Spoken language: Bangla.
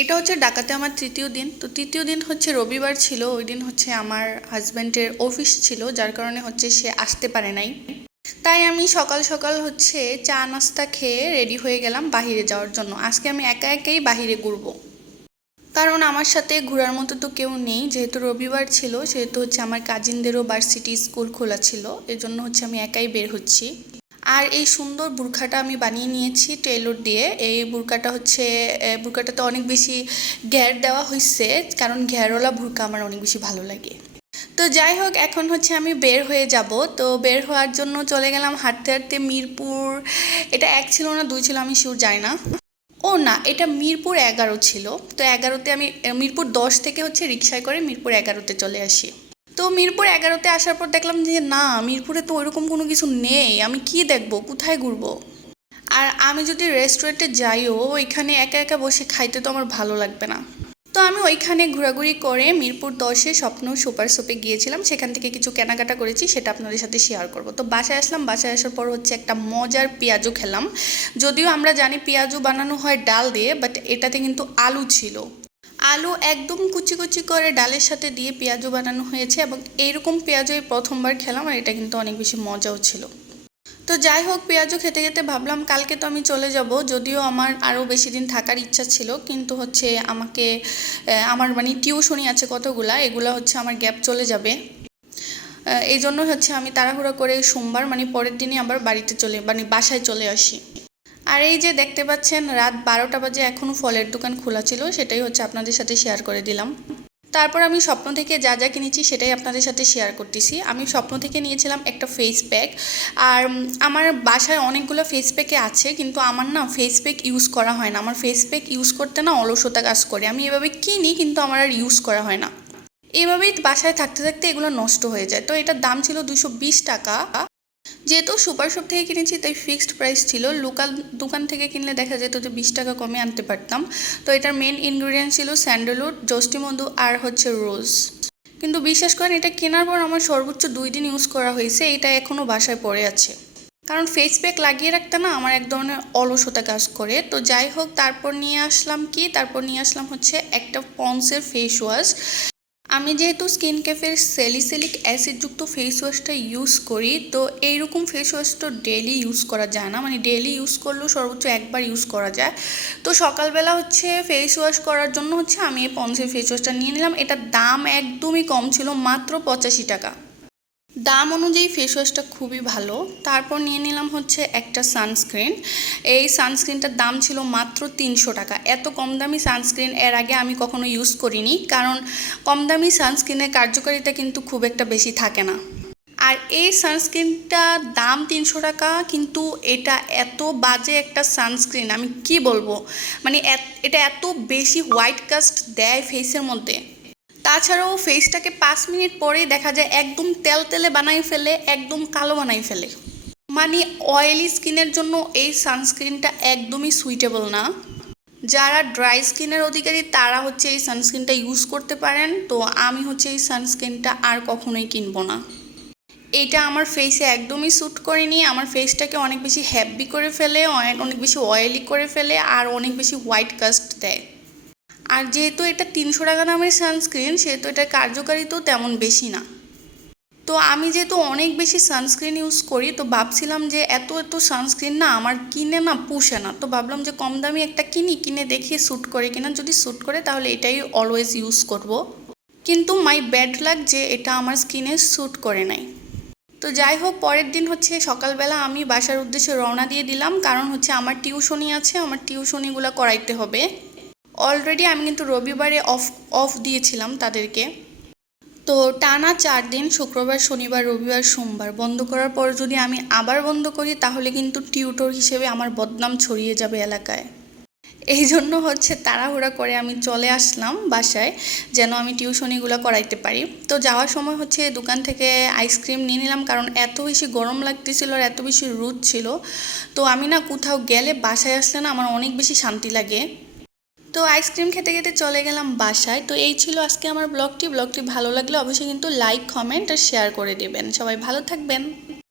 এটা হচ্ছে ঢাকাতে আমার তৃতীয় দিন। তো তৃতীয় দিন হচ্ছে রবিবার ছিল। ওই দিন হচ্ছে আমার হাজব্যান্ডের অফিস ছিল, যার কারণে হচ্ছে সে আসতে পারে নাই। তাই আমি সকাল সকাল হচ্ছে চা নাস্তা খেয়ে রেডি হয়ে গেলাম বাহিরে যাওয়ার জন্য। আজকে আমি একা একাই বাহিরে ঘুরবো, কারণ আমার সাথে ঘোরার মতো তো কেউ নেই। যেহেতু রবিবার ছিল সেহেতু হচ্ছে আমার কাজিনদেরও ভার্সিটি স্কুল খোলা ছিল, এজন্য হচ্ছে আমি একাই বের হচ্ছি। আর এই সুন্দর বুরখাটা আমি বানিয়ে নিয়েছি টেলর দিয়ে। এই বুরকাটাতে অনেক বেশি ঘের দেওয়া হয়েছে, কারণ ঘেরওয়ালা বুরকা আমার অনেক বেশি ভালো লাগে। তো যাই হোক, এখন হচ্ছে আমি বের হয়ে যাব। তো বের হওয়ার জন্য চলে গেলাম হাঁটতে হাঁটতে মিরপুর। এটা 1 ছিল না 2 ছিল, আমি শিওর জানি না। ও না, এটা মিরপুর 11 ছিল। তো 11তে আমি মিরপুর 10 থেকে হচ্ছে রিক্সায় করে মিরপুর 11তে চলে আসি। তো মিরপুর 11তে আসার পর দেখলাম যে না, মিরপুরে তো ওইরকম কোনো কিছু নেই। আমি কি দেখবো, কোথায় ঘুরবো? আর আমি যদি রেস্টুরেন্টে যাইও, ওইখানে একা একা বসে খাইতে তো আমার ভালো লাগবে না। তো আমি ওইখানে ঘোরাঘুরি করে মিরপুর 10-এ স্বপ্ন সুপার শপে গিয়েছিলাম। সেখান থেকে কিছু কেনাকাটা করেছি, সেটা আপনাদের সাথে শেয়ার করব। তো বাসায় আসলাম, বাসায় আসার পর হচ্ছে একটা মজার পেঁয়াজু খেলাম। যদিও আমরা জানি পেঁয়াজু বানানো হয় ডাল দিয়ে, বাট এটাতে কিন্তু আলু ছিল। আলু একদম কুচি কুচি করে ডালের সাথে দিয়ে পেঁয়াজু বানানো হয়েছে, এবং এইরকম পেঁয়াজু এই প্রথমবার খেলাম, আর এটা কিন্তু অনেক বেশি মজাও ছিল। তো যাই হোক, পেঁয়াজু খেতে খেতে ভাবলাম কালকে তো আমি চলে যাব। যদিও আমার আরও বেশি দিন থাকার ইচ্ছা ছিল, কিন্তু হচ্ছে আমাকে আমার মানে টিউশনি আছে কতগুলা, এগুলা হচ্ছে আমার গ্যাপ চলে যাবে। এই জন্য হচ্ছে আমি তাড়াহুড়ো করে সোমবার মানে পরের দিনই আবার বাসায় চলে আসি। আর এই যে দেখতে পাচ্ছেন, রাত 12টা বাজে, এখনও ফলের দোকান খোলা ছিল, সেটাই হচ্ছে আপনাদের সাথে শেয়ার করে দিলাম। তারপর আমি স্বপ্ন থেকে যা যা কিনেছি সেটাই আপনাদের সাথে শেয়ার করতেছি। আমি স্বপ্ন থেকে নিয়েছিলাম একটা ফেস প্যাক। আর আমার বাসায় অনেকগুলো ফেস প্যাকে আছে, কিন্তু আমার না ফেস প্যাক ইউজ করা হয় না। আমার ফেস প্যাক ইউজ করতে না অলসতা কাজ করে। আমি এভাবে কিনি, কিন্তু আমার আর ইউজ করা হয় না। এভাবেই বাসায় থাকতে থাকতে এগুলো নষ্ট হয়ে যায়। তো এটার দাম ছিল 220 টাকা। যেহেতু সুপার শপ থেকে কিনেছি তাই ফিক্সড প্রাইস ছিল। লোকাল দোকান থেকে কিনলে দেখা যেত যে 20 টাকা কমে আনতে পারতাম। তো এটার মেন ইনগ্রিডিয়েন্ট ছিল স্যান্ডেলউড, জস্টি মধু আর হচ্ছে রোজ। কিন্তু বিশ্বাস করেন, এটা কেনার পর আমার সর্বোচ্চ 2 দিন ইউজ করা হয়েছে। এটা এখনও বাসায় পড়ে আছে, কারণ ফেস প্যাক লাগিয়ে রাখতে না আমার এক ধরনের অলসতা কাজ করে। তো যাই হোক, তারপর নিয়ে আসলাম হচ্ছে একটা পন্সের ফেস ওয়াশ। আমি যেহেতু স্কিন ক্যাফের স্যালিসিলিক অ্যাসিডযুক্ত ফেস ওয়াশটা ইউজ করি, তো এইরকম ফেস ওয়াশ তো ডেলি ইউজ করা যায় না, মানে ডেলি ইউজ করলেও সর্বোচ্চ একবার ইউজ করা যায়। তো সকালবেলা হচ্ছে ফেস ওয়াশ করার জন্য হচ্ছে আমি এই পন্সের ফেস ওয়াশটা নিয়ে নিলাম। এটার দাম একদমই কম ছিল, মাত্র 85 টাকা। দাম অনুযায়ী ফেস ওয়াশটা খুবই ভালো। তারপর নিয়ে নিলাম হচ্ছে একটা সানস্ক্রিন। এই সানস্ক্রিনটার দাম ছিল মাত্র 300 টাকা। এত কম দামি সানস্ক্রিন এর আগে আমি কখনো ইউজ করিনি, কারণ কম দামি সানস্ক্রিনের কার্যকারিতা কিন্তু খুব একটা বেশি থাকে না। আর এই সানস্ক্রিনটা দাম 300 টাকা, কিন্তু এটা এত বাজে একটা সানস্ক্রিন, আমি কি বলবো। মানে এটা এত বেশি হোয়াইট কাস্ট দেয় ফেসের মধ্যে। তাছাড়াও ফেসটাকে 5 মিনিট পরেই দেখা যায় একদম তেলে বানাই ফেলে, একদম কালো বানাই ফেলে। মানে অয়েলি স্কিনের জন্য এই সানস্ক্রিনটা একদমই সুইটেবল না। যারা ড্রাই স্কিনের অধিকারী তারা হচ্ছে এই সানস্ক্রিনটা ইউজ করতে পারেন। তো আমি হচ্ছে এই সানস্ক্রিনটা আর কখনোই কিনবো না। এটা আমার ফেসে একদমই স্যুট করেনি। আমার ফেসটাকে অনেক বেশি হ্যাপি করে ফেলে, অনেক বেশি অয়েলি করে ফেলে, আর অনেক বেশি হোয়াইট কাস্ট দেয়। আর যেহেতু এটা 300 টাকা দামের সানস্ক্রিন, সেহেতু এটার কার্যকারিতাও তেমন বেশি না। তো আমি যেহেতু অনেক বেশি সানস্ক্রিন ইউজ করি, তো ভাবছিলাম যে এত এত সানস্ক্রিন না আমার কিনে না পুষে না। তো ভাবলাম যে কম দামি একটা কিনে দেখি স্যুট করে কিনা। যদি স্যুট করে তাহলে এটাই অলওয়েজ ইউজ করব। কিন্তু মাই ব্যাড লাক যে এটা আমার স্কিনে স্যুট করে নাই। তো যাই হোক, পরের দিন হচ্ছে সকালবেলা আমি বাসার উদ্দেশ্যে রওনা দিয়ে দিলাম, কারণ হচ্ছে আমার টিউশনি আছে, আমার টিউশনিগুলো করাইতে হবে। অলরেডি আমি কিন্তু রবিবারে অফ দিয়েছিলাম তাদেরকে। তো টানা 4 দিন, শুক্রবার শনিবার রবিবার সোমবার বন্ধ করার পর যদি আমি আবার বন্ধ করি, তাহলে কিন্তু টিউটর হিসেবে আমার বদনাম ছড়িয়ে যাবে এলাকায়। এই জন্য হচ্ছে তাড়াহুড়া করে আমি চলে আসলাম বাসায়, যেন আমি টিউশনিগুলো করাইতে পারি। তো যাওয়ার সময় হচ্ছে দোকান থেকে আইসক্রিম নিয়ে নিলাম, কারণ এত বেশি গরম লাগতেছিল আর এত বেশি রোদ ছিল। তো আমি না কোথাও গেলে বাসায় আসলে না আমার অনেক বেশি শান্তি লাগে। তো আইসক্রিম খেতে খেতে চলে গেলাম বাসায়। তো এই ছিল আজকে আমার ব্লগটি ভালো লাগলে অবশ্যই কিন্তু লাইক, কমেন্ট আর শেয়ার করে দেবেন। সবাই ভালো থাকবেন।